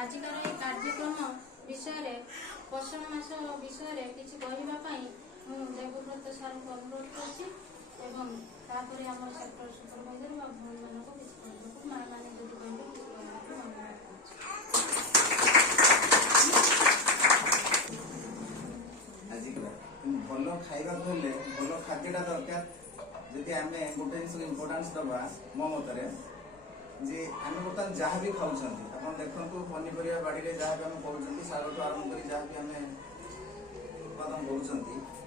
आजिकार ये कार्यक्रम विषय पोषण मास विषय किसी कहवाई देवव्रत सार को अनुरोध करपर आम सेक्टर सुपरभाइजर भाई मानक माँ मैंने जो भल खाइबा हेल्ले भल खाद्यटा दरकार जदि आम गोटे जिन इम्पोर्टान्स दबा मो मतरे जे आम बर्तमान जहाँ भी खाऊँ आप देखु पनीपरिया बाड़ी में जहाँ भी आम कर साग ठू आरम्भ कर जहाँ भी आम उत्पादन कर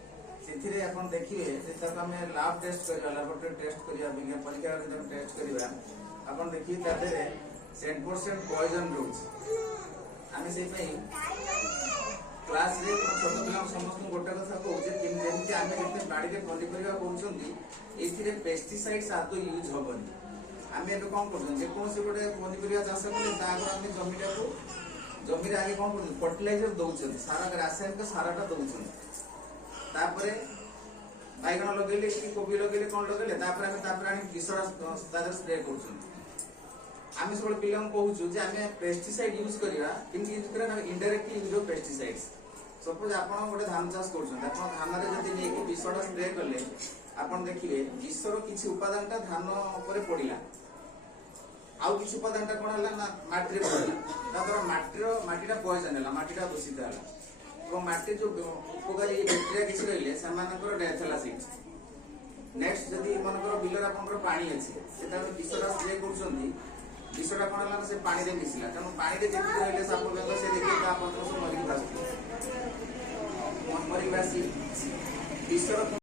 देखिए आम लैब टेस्ट करवा लैबोरेटरी टेस्ट करवा परीक्षा टेस्ट करवा आप देखिए 100% पॉइजन रोज आम से क्लास रे छोट पिला समस्त गोटे कथा कहूँ जमी आम जितने बाड़ी में पनीपरिया कर पेस्टिसाइड्स आदौ यूज हेनी आम ए कौन कर गोटे पनीपरिया चाष कले आगे जमीटा को जमी आगे कौन कर फर्टिलाइजर दौरान सारा रासायनिक साराटा दौरान बैगण लगे कि कोबी लगे कौन लगे विषा स्प्रे कर सब पिला कहूँ आम पेस्टिसाइड यूज करवा यूज करा indirectly use of pesticides suppose आप गोटे धान चाष कर धान नहीं विषा स्प्रे कले आप देखिए विषर किसी उपादानटा धान पर पड़ा आउ किसी उपादानटा कौन है ना माटी पड़ा माटीटा पॉइजन है माटीटा दूषित है माटी जो उपकारी बैक्टेरिया किसी रही से डेथ है सीट नेक्स्ट जदि मनकर बिलर आप पानी अच्छे से विषटा स्प्रे कर विषटा कौन है से पानी में मिसला तेणु पानी में जेति रही साप बेंग से देखिए मरिक भाषी मरिक भाषी विषर